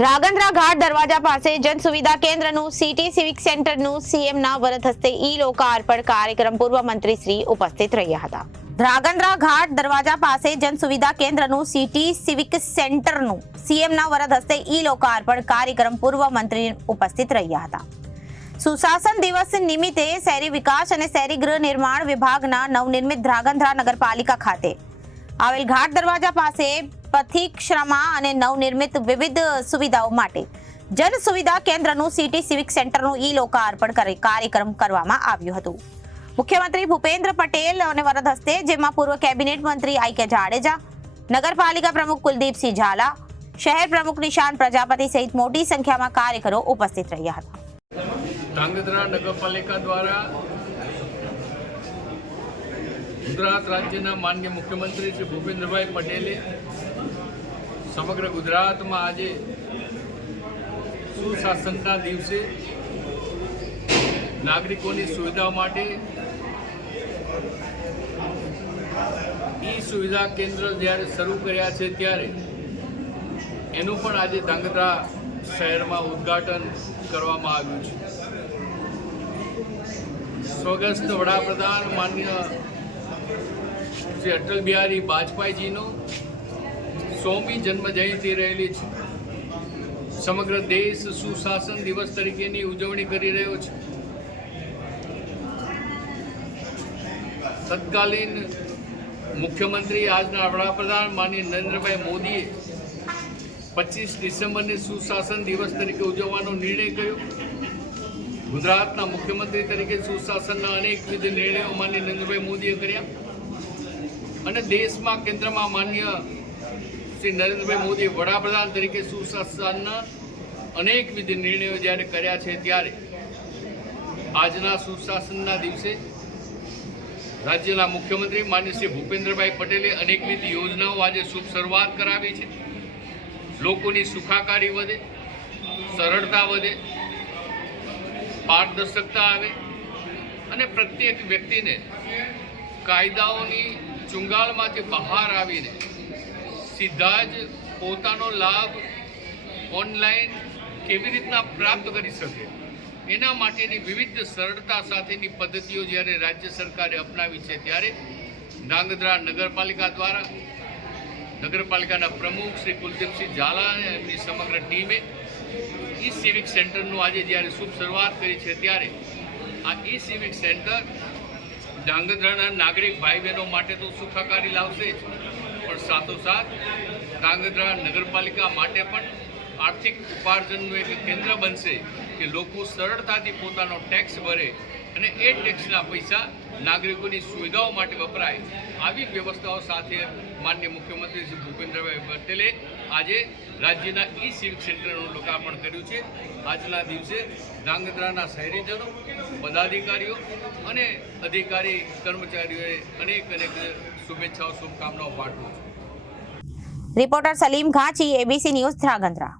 ધ્રાગંદ્રા ઘાટ દરવાજા પાસે જન સુવિધા કેન્દ્રનું સિટી સિવિક સેન્ટરનું સીએમના વરદ હસ્તે ઈ લોકાર્પણ કાર્યક્રમ પૂર્વ મંત્રી શ્રી ઉપસ્થિત રહ્યા હતા. ધ્રાગંદ્રા ઘાટ દરવાજા પાસે જન સુવિધા કેન્દ્રનું સિટી સિવિક સેન્ટરનું સીએમના વરદ હસ્તે ઈ લોકાર્પણ કાર્યક્રમ પૂર્વ મંત્રી ઉપસ્થિત રહ્યા હતા. સુશાસન દિવસ નિમિત્તે શહેરી વિકાસ અને શહેરી ગૃહ નિર્માણ વિભાગના નવનિર્મિત ધ્રાગંદ્રા નગરપાલિકા ખાતે આવેલ ઘાટ દરવાજા પાસે પથિક્ષરમા અને નવનિર્મિત વિવિધ સુવિધાઓ માટે જન સુવિધા કેન્દ્રનું સિટી સિવિક સેન્ટરનું ઈ લોકાર્પણ કરી કાર્યક્રમ કરવામાં આવ્યું હતું. મુખ્યમંત્રી ભૂપેન્દ્ર પટેલ અને વરદ હસ્તે, જેમાં પૂર્વ કેબિનેટ મંત્રી આઈ કે જાડેજા, નગરપાલિકા પ્રમુખ કુલદીપસિંહ ઝાલા, શહેર પ્રમુખ નિશાન પ્રજાપતિ સહિત મોટી સંખ્યામાં કાર્યકરો ઉપસ્થિત રહ્યા હતા. ધાંગધ્રા નગરપાલિકા દ્વારા ગુજરાત રાજ્યના માન્ય મુખ્યમંત્રી શ્રી ભૂપેન્દ્રભાઈ પટેલે સમગ્ર ગુજરાતમાં આજે સુશાસનના દિવસે નાગરિકોની સુવિધા માટે ઈ સુવિધા કેન્દ્ર જ્યારે શરૂ કર્યા છે ત્યારે એનું પણ આજે ધાંગધ્રા શહેરમાં ઉદ્ઘાટન કરવામાં આવ્યું છે. સ્વગસ્થ વડાપ્રધાન માન્ય શ્રી અટલ બિહારી વાજપેયીજીનો સોમી જન્મ જયંતિ રહેલી છે. સમગ્ર દેશ સુશાસન દિવસ તરીકેની ઉજવણી કરી રહ્યો છે. તત્કાલીન મુખ્યમંત્રી આજના વડાપ્રધાન માની નરેન્દ્રભાઈ મોદીએ પચીસ ડિસેમ્બરને સુશાસન દિવસ તરીકે ઉજવવાનો નિર્ણય કર્યો. ગુજરાતના મુખ્યમંત્રી તરીકે સુશાસનના અનેકવિધ નિર્ણયો માની નરેન્દ્રભાઈ મોદીએ કર્યા. અને દેશમાં કેન્દ્રમાં માન્ય શ્રી નરેન્દ્રભાઈ મોદીએ વડાપ્રધાન તરીકે સુશાસનના અનેકવિધ નિર્ણયો જ્યારે કર્યા છે ત્યારે. આજના સુશાસનના દિવસે રાજ્યના મુખ્યમંત્રી માન્ય શ્રી ભૂપેન્દ્રભાઈ પટેલે અનેકવિધ યોજનાઓ આજે શુભ શરૂઆત કરાવી છે. લોકોની સુખાકારી વધે, સરળતા વધે, પારદર્શકતા આવે અને પ્રત્યેક વ્યક્તિને કાયદાઓની ચુંગાળમાંથી બહાર આવીને સીધા જ પોતાનો લાભ ઓનલાઈન કેવી રીતના પ્રાપ્ત કરી શકે? એના માટેની વિવિધ સરળતા સાથેની પદ્ધતિઓ જ્યારે રાજ્ય સરકારે અપનાવી છે, ત્યારે ધાંગધ્રા નગરપાલિકા દ્વારા નગરપાલિકાના પ્રમુખ શ્રી કુલદીપસિંહ ઝાલા અને એમની સમગ્ર ટીમે ઈ સિવિક સેન્ટરનું આજે જ્યારે શુભ શરૂઆત કરી છે, ત્યારે આ ઈ સિવિક સેન્ટર ધાંગધ્રાના નાગરિક ભાઈ બહેનો માટે તો સુખાકારી લાવશે જ. સાથોસાથ ધાંગધ્રા નગરપાલિકા માટે પણ આર્થિક ઉપાર્જનનું એક કેન્દ્ર બનશે કે લોકો સરળતાથી પોતાનો ટેક્સ ભરે અને એ ટેક્સના પૈસા નાગરિકોની સુવિધાઓ માટે વપરાય. આવી વ્યવસ્થાઓ સાથે માન્ય મુખ્યમંત્રી શ્રી ભૂપેન્દ્રભાઈ પટેલે આજે રાજ્યના ઈ સિવિક સેન્ટરનું લોકાર્પણ કર્યું છે. આજના દિવસે ધ્રાંગધ્રાના શહેરીજનો, પદાધિકારીઓ અને અધિકારી કર્મચારીઓએ અનેક અનેક શુભેચ્છાઓ, શુભકામનાઓ પાઠવું છું. Reporter Salim Ghanchi ABC news Dhrangadhra